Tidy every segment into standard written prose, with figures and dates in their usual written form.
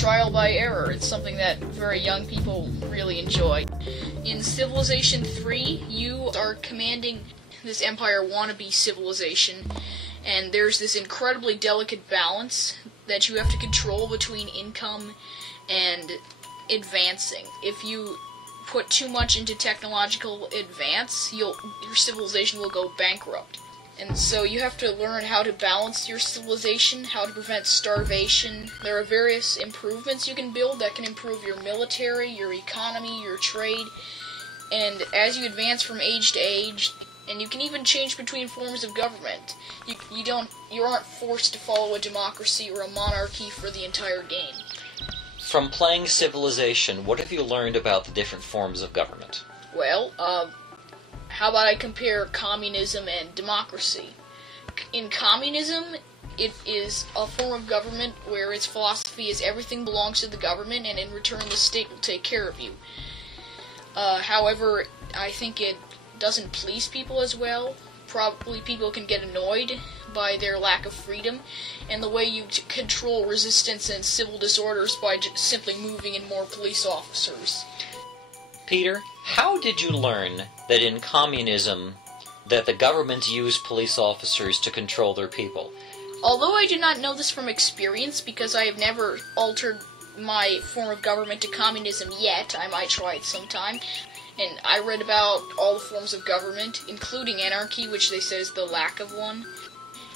Trial by error. It's something that very young people really enjoy. In Civilization 3, you are commanding this Empire wannabe civilization, and there's this incredibly delicate balance that you have to control between income and advancing. If you put too much into technological advance, your civilization will go bankrupt. And so you have to learn how to balance your civilization, how to prevent starvation. There are various improvements you can build that can improve your military, your economy, your trade. And as you advance from age to age, and you can even change between forms of government. You aren't forced to follow a democracy or a monarchy for the entire game. From playing Civilization, what have you learned about the different forms of government? Well, how about I compare communism and democracy? In communism, it is a form of government where its philosophy is everything belongs to the government, and in return the state will take care of you. However, I think it doesn't please people as well. Probably people can get annoyed by their lack of freedom, and the way you control resistance and civil disorders by simply moving in more police officers. Peter, how did you learn that in communism that the government used police officers to control their people? Although I do not know this from experience, because I have never altered my form of government to communism yet, I might try it sometime. And I read about all the forms of government, including anarchy, which they say is the lack of one.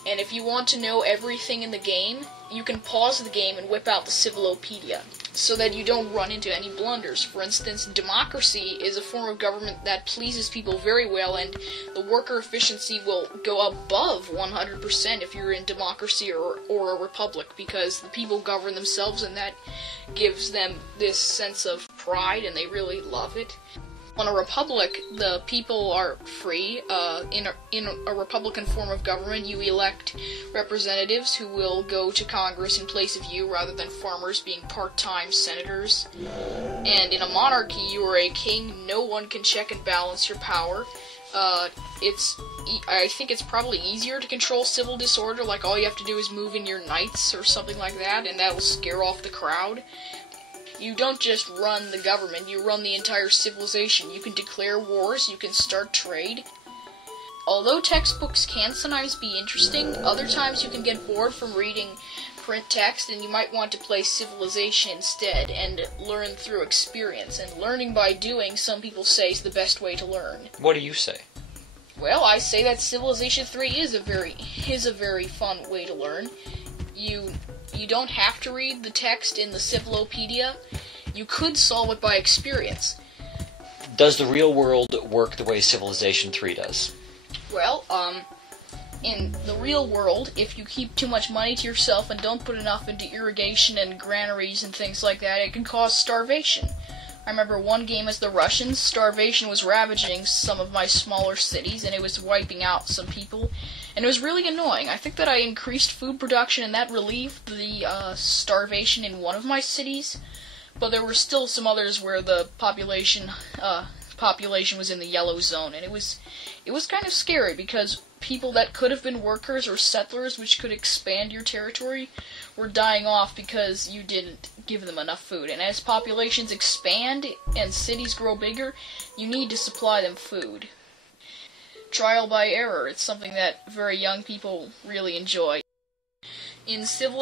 And if you want to know everything in the game, you can pause the game and whip out the Civilopedia, so that you don't run into any blunders. For instance, democracy is a form of government that pleases people very well, and the worker efficiency will go above 100% if you're in democracy or a republic, because the people govern themselves, and that gives them this sense of pride, and they really love it. On a republic, the people are free. In a republican form of government, you elect representatives who will go to Congress in place of you, rather than farmers being part-time senators. And in a monarchy, you are a king. No one can check and balance your power. I think it's probably easier to control civil disorder, like all you have to do is move in your knights or something like that, and that will scare off the crowd. You don't just run the government, you run the entire civilization. You can declare wars, you can start trade. Although textbooks can sometimes be interesting, other times you can get bored from reading print text, and you might want to play Civilization instead and learn through experience. And learning by doing, some people say, is the best way to learn. What do you say? Well, I say that Civilization 3 is a very fun way to learn. You don't have to read the text in the Civilopedia. You could solve it by experience. Does the real world work the way Civilization 3 does? Well, in the real world, if you keep too much money to yourself and don't put enough into irrigation and granaries and things like that, it can cause starvation. I remember one game as the Russians, starvation was ravaging some of my smaller cities, and it was wiping out some people, and it was really annoying. I think that I increased food production, and that relieved the starvation in one of my cities, but there were still some others where the population was in the yellow zone, and it was kind of scary, because people that could have been workers or settlers, which could expand your territory, were dying off because you didn't give them enough food. And as populations expand and cities grow bigger, you need to supply them food. Trial by error. It's something that very young people really enjoy. In Civilization